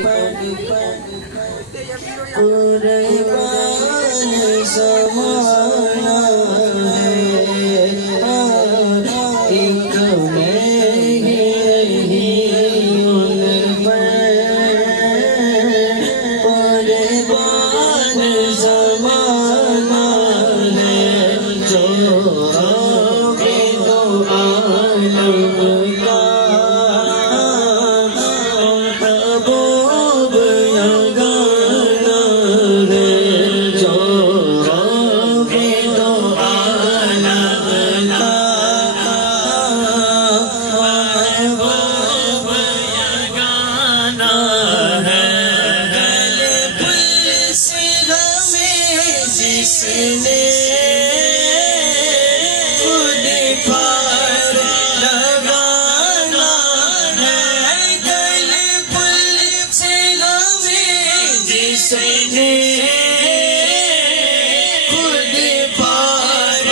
कुर्बान ज़माना है, एक मैं ही उन पर कुर्बान ज़माना है, जो होगे तो आलम का महबूब यगाना है, जो होगे तो आलम का महबूब यगाना है। गले पुलिस हमें जिसने खुद पार लगाना है, गले पुलिस हमें जिसने खुद पार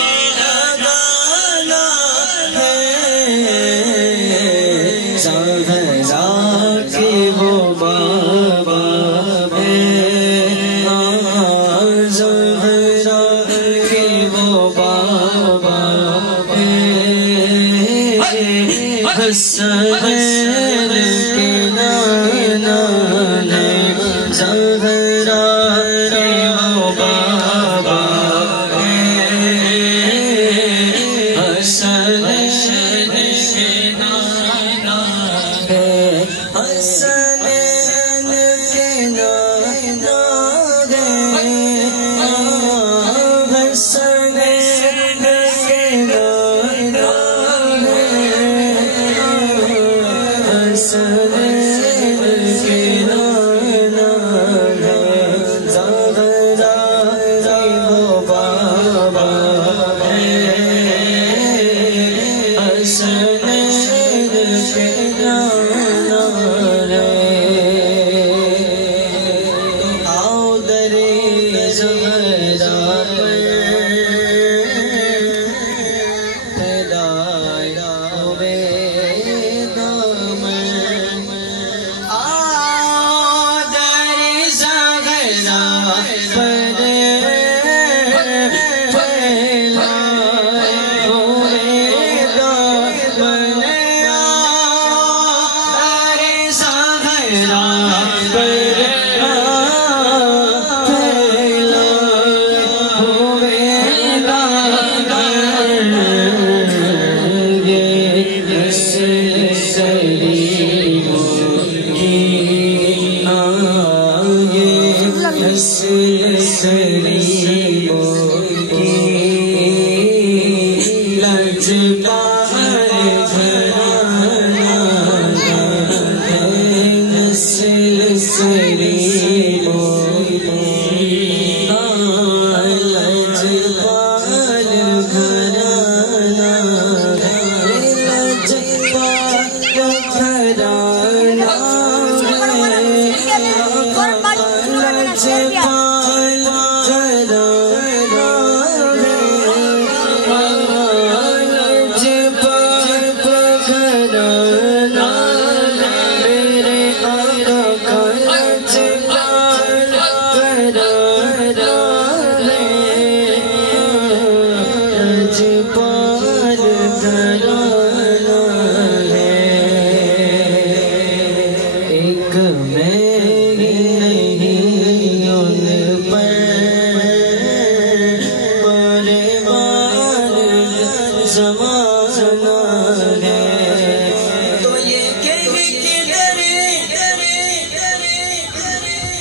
लगाना है। ज़हरा के वो बाबा है, ज़हरा के वो बाबा है, हसन के नाना है, ज़हरा के वो बाबा है, हसन के नाना है, हसन के नाना है, हसन के नाना है, हसन के नाना है, ज़हरा के वो बाबा है, हसन के नाना है। आओ दरे ज़हरा पर फैलाया हुए दामन, आओ दरे ज़हरा पर फैलाए हुए दामन, आओ दरे ज़हरा पर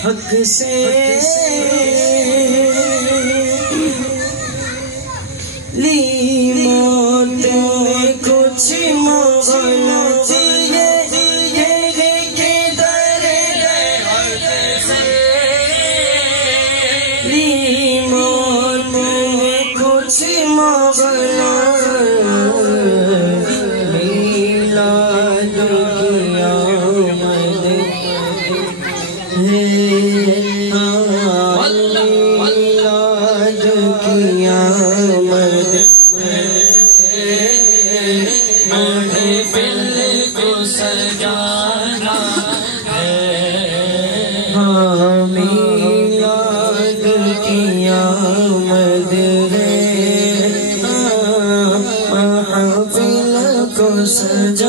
हक से ली मौत में कुछ मोहलत ये किधर हक से ली मौत में कुछ मोहलत मिलाद की आमद मिलाद की आमद महफिल को सजाना है। सजा